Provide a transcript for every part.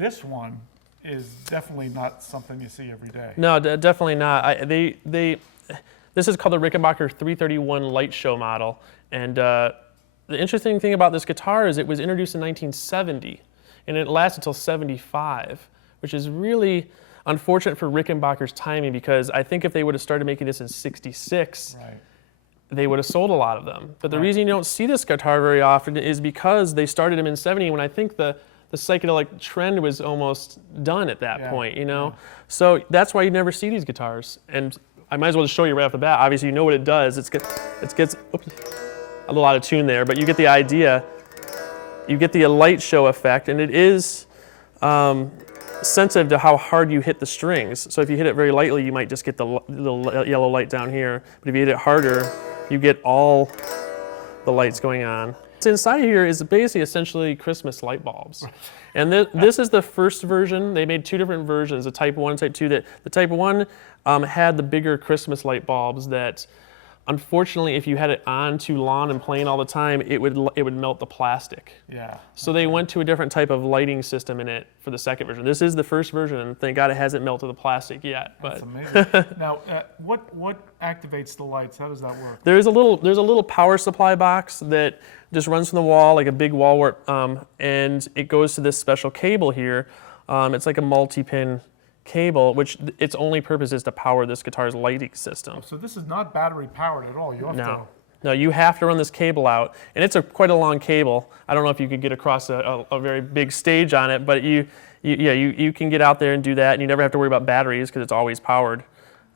this one is definitely not something you see every day. No, definitely not. This is called the Rickenbacker 331 Lightshow model, and the interesting thing about this guitar is it was introduced in 1970, and it lasted until 75, which is really unfortunate for Rickenbacker's timing, because I think if they would have started making this in 66, Right. they would have sold a lot of them. But the reason you don't see this guitar very often is because they started them in 70 when I think the psychedelic trend was almost done at that point, you know? So that's why you never see these guitars. And I might as well just show you right off the bat. Obviously, you know what it does. It gets oops, a little out of tune there, but you get the idea. You get the light show effect, and it is sensitive to how hard you hit the strings. So if you hit it very lightly, you might just get the little yellow light down here. But if you hit it harder, you get all the lights going on. What's inside here is basically essentially Christmas light bulbs. And this is the first version. They made two different versions, the Type 1 and Type 2. The Type 1 had the bigger Christmas light bulbs that, unfortunately, if you had it on too long and playing all the time, it would melt the plastic. Yeah. So they went to a different type of lighting system in it for the second version. This is the first version, and thank God it hasn't melted the plastic yet. That's but amazing. Now, what activates the lights? How does that work? there's a little power supply box that just runs from the wall, like a big wall wart, and it goes to this special cable here. It's like a multi-pin cable, which its only purpose is to power this guitar's lighting system. Oh, so this is not battery powered at all. You have to. No, you have to run this cable out, and it's quite a long cable. I don't know if you could get across a very big stage on it, but you can get out there and do that, and you never have to worry about batteries because it's always powered.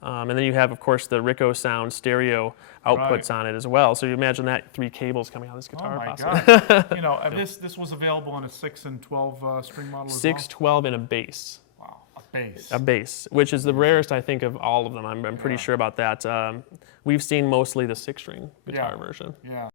And then you have, of course, the Rico Sound stereo outputs on it as well. So you imagine that 3 cables coming out of this guitar. Oh my possibly. God! You know, this was available on a 6 and 12 string model as 6, 12, and a bass. Wow, a bass. A bass, which is the rarest, I think, of all of them. I'm pretty sure about that. We've seen mostly the 6-string guitar version. Yeah.